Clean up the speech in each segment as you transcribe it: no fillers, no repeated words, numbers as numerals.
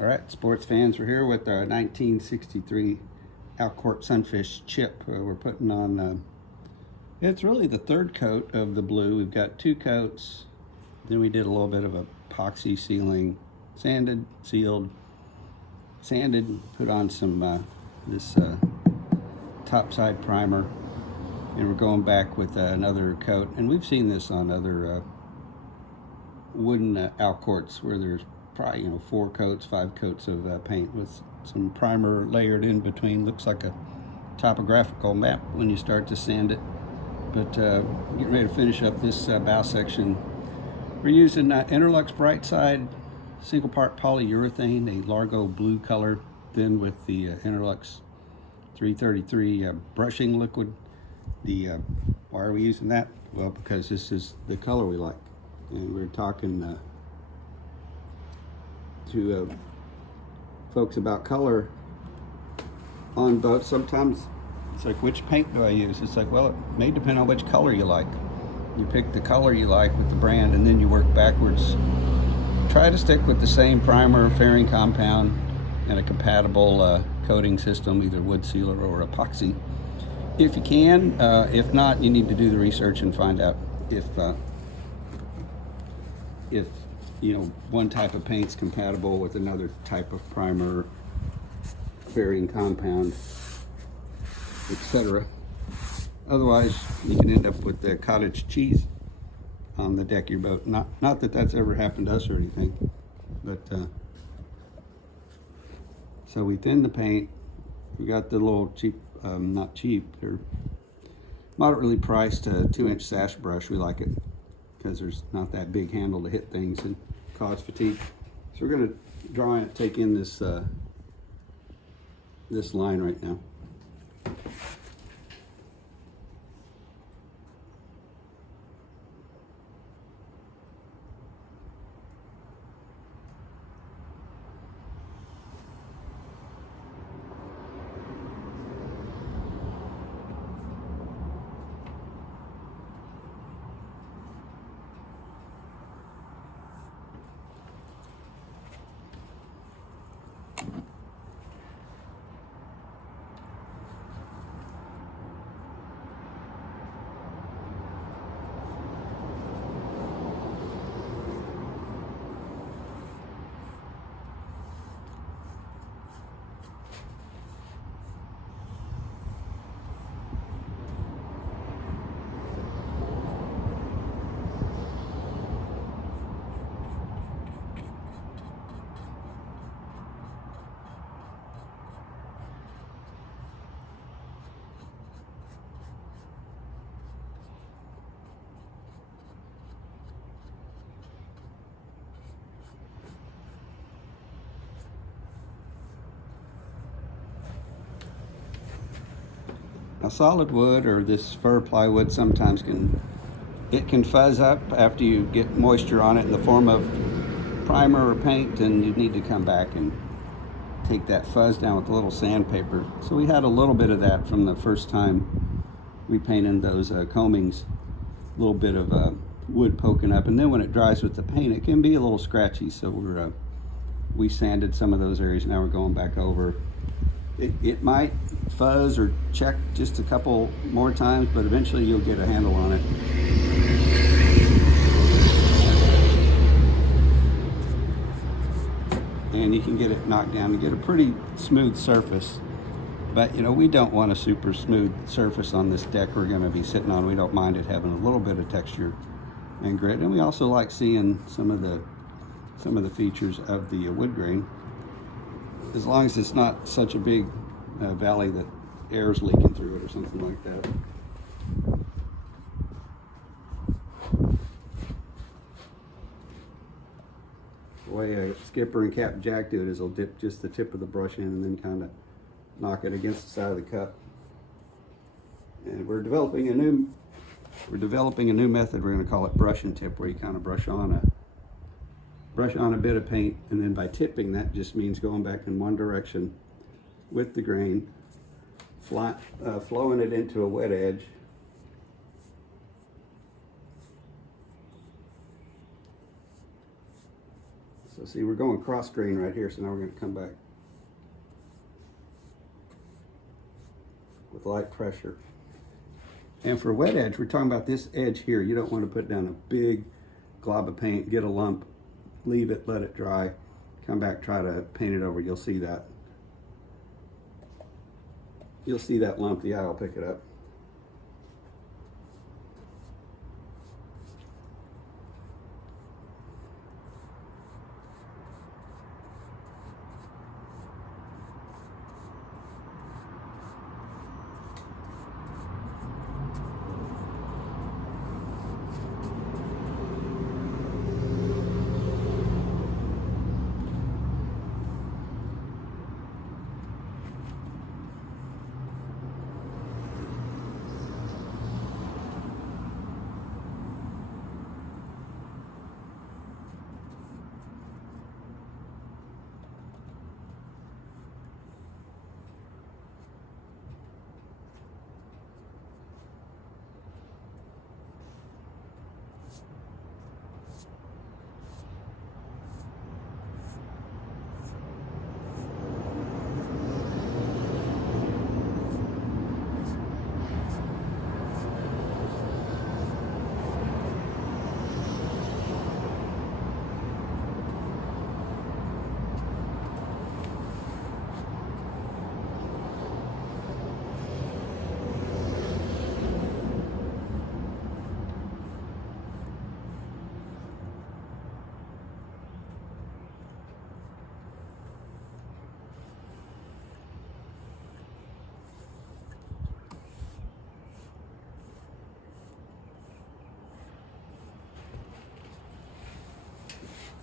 All right, sports fans, we're here with our 1963 Alcort Sunfish CHIP. We're putting on, it's really the third coat of the blue. We've got two coats. Then we did a little bit of epoxy sealing, sanded, sealed, sanded, put on some this topside primer. And we're going back with another coat. And we've seen this on other wooden Alcorts where there's probably 4 coats, 5 coats of paint with some primer layered in between. Looks like a topographical map when you start to sand it. But getting ready to finish up this bow section. We're using Interlux Brightside single part polyurethane, a Largo blue color, then with the Interlux 333 brushing liquid. Why are we using that? Well, because this is the color we like. And we're talking to folks about color on boats. Sometimes it's like, which paint do I use? It's like, well, it may depend on which color you like. You pick the color you like with the brand, and then you work backwards. Try to stick with the same primer, fairing compound, and a compatible coating system, either wood sealer or epoxy, if you can. If not, you need to do the research and find out if one type of paint's compatible with another type of primer, fairing compound, etc. Otherwise, you can end up with the cottage cheese on the deck of your boat. Not that that's ever happened to us or anything, but so we thin the paint. We got the little cheap, not cheap, they're moderately priced 2-inch sash brush. We like it because there's not that big handle to hit things and cause fatigue. So we're going to draw and take in this this line right now. Now, solid wood or this fir plywood sometimes can fuzz up after you get moisture on it in the form of primer or paint, and you need to come back and take that fuzz down with a little sandpaper. So we had a little bit of that from the first time we painted those combings, a little bit of wood poking up, and then when it dries with the paint, it can be a little scratchy. So we sanded some of those areas. Now we're going back over. It might fuzz or check just a couple more times, but eventually you'll get a handle on it. And you can get it knocked down and get a pretty smooth surface. But we don't want a super smooth surface on this deck we're going to be sitting on. We don't mind it having a little bit of texture and grit. And we also like seeing some of the features of the wood grain, as long as it's not such a big valley that air's leaking through it or something like that. The way a skipper and Captain Jack do it is they'll dip just the tip of the brush in and then kind of knock it against the side of the cup. And we're developing a new method. We're going to call it brush and tip, where you kind of brush on a bit of paint, and then by tipping, that just means going back in one direction with the grain, flowing it into a wet edge, So see, we're going cross grain right here, so now we're going to come back with light pressure. And for wet edge, we're talking about this edge here. You don't want to put down a big glob of paint, get a lump, leave it, let it dry, come back, try to paint it over. You'll see that. You'll see that lump. The eye will pick it up.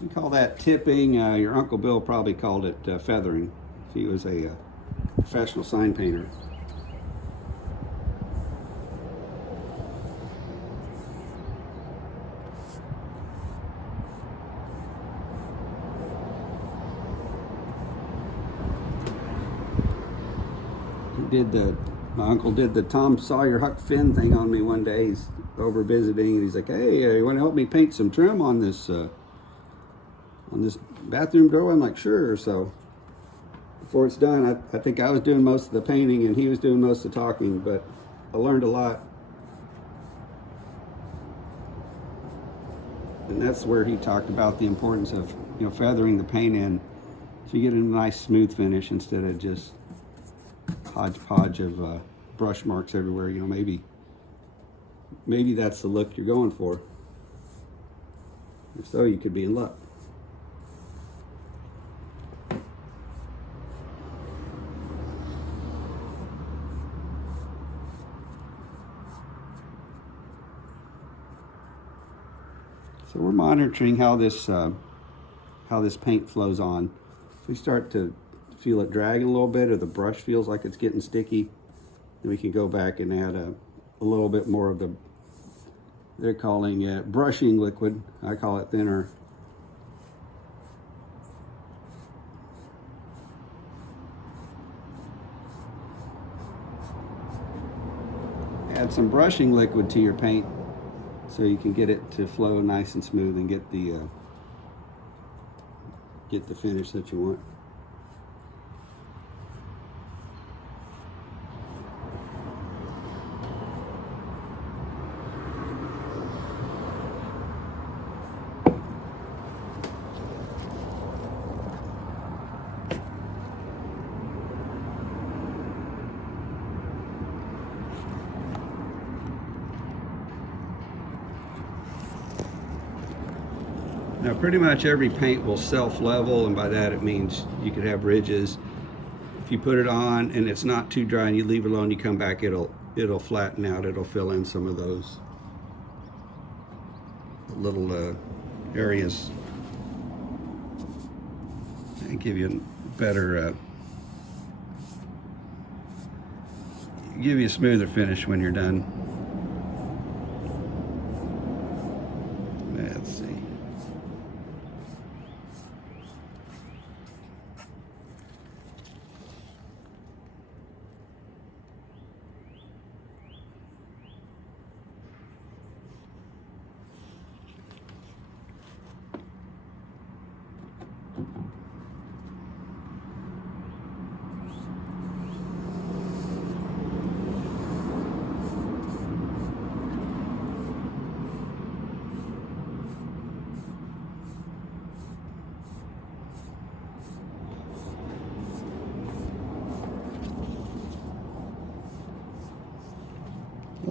We call that tipping. Your Uncle Bill probably called it feathering. He was a professional sign painter. My uncle did the Tom Sawyer Huck Finn thing on me one day. He's over visiting, and he's like, "Hey, you want to help me paint some trim on this bathroom door?" I'm like, "Sure." So before it's done, I think I was doing most of the painting and he was doing most of the talking, but I learned a lot. And that's where he talked about the importance of, feathering the paint in so you get a nice smooth finish instead of just hodgepodge of brush marks everywhere. Maybe that's the look you're going for. If so, you could be in luck. So we're monitoring how this paint flows on. If we start to feel it dragging a little bit, or the brush feels like it's getting sticky, then we can go back and add a little bit more of they're calling it brushing liquid. I call it thinner. Add some brushing liquid to your paint so you can get it to flow nice and smooth and get the finish that you want. Now pretty much every paint will self-level, and by that it means you could have ridges. If you put it on and it's not too dry and you leave it alone, you come back, it'll flatten out, it'll fill in some of those little areas and give you a better, give you a smoother finish when you're done. Let's see.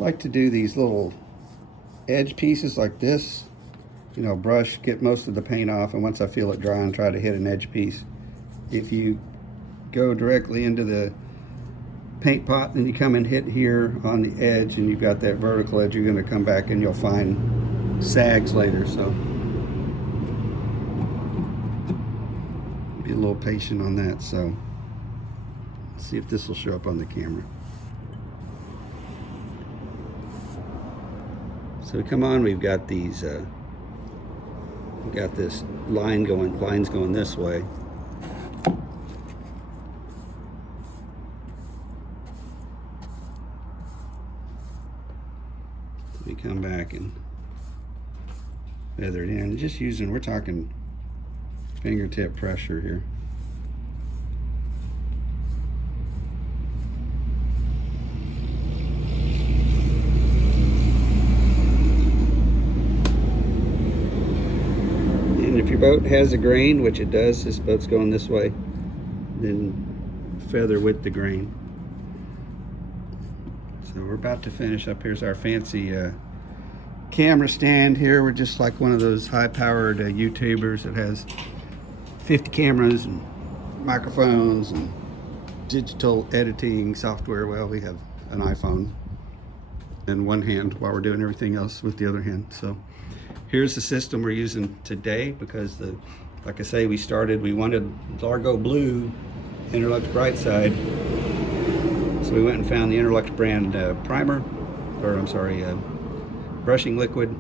like to do these little edge pieces like this, you know, brush, get most of the paint off, and once I feel it drying, try to hit an edge piece. If you go directly into the paint pot, then you come and hit here on the edge, and you've got that vertical edge, you're going to come back and you'll find sags later. So be a little patient on that. So let's see if this will show up on the camera. So we come on, we've got these we've got this lines going this way. We come back and feather it in, just using, we're talking fingertip pressure here. And if your boat has a grain, which it does, this boat's going this way, then feather with the grain. So we're about to finish up. Here's our fancy camera stand here. We're just like one of those high-powered YouTubers that has 50 cameras and microphones and digital editing software. Well, we have an iPhone in one hand while we're doing everything else with the other hand. So here's the system we're using today, because like I say, we wanted Largo Blue, Interlux Brightside. So we went and found the Interlux brand brushing liquid.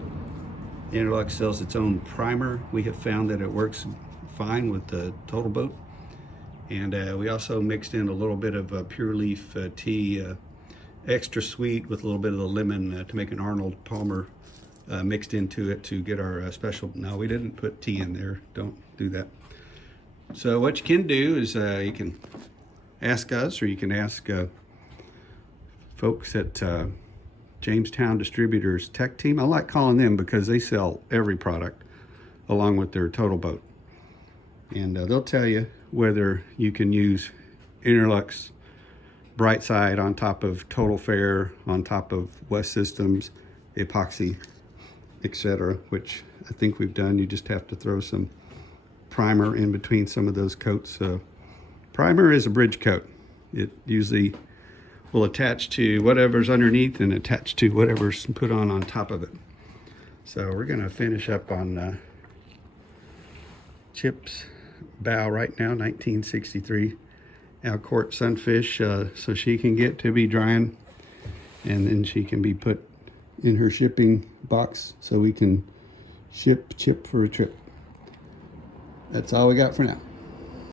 Interlux sells its own primer. We have found that it works fine with the total boat. And we also mixed in a little bit of pure leaf tea, extra sweet, with a little bit of the lemon to make an Arnold Palmer mixed into it to get our special. No, we didn't put tea in there. Don't do that. So what you can do is you can ask us, or you can ask folks at Jamestown Distributors Tech Team. I like calling them because they sell every product along with their total boat. And they'll tell you whether you can use Interlux Brightside on top of Total Fair, on top of West Systems, epoxy, etc., which I think we've done. You just have to throw some primer in between some of those coats. Primer is a bridge coat. It usually will attach to whatever's underneath and attach to whatever's put on top of it. So we're going to finish up on Chip's bow right now, 1963 Alcort Sunfish, so she can get to be drying, and then she can be put in her shipping box so we can ship Chip for a trip. That's all we got for now.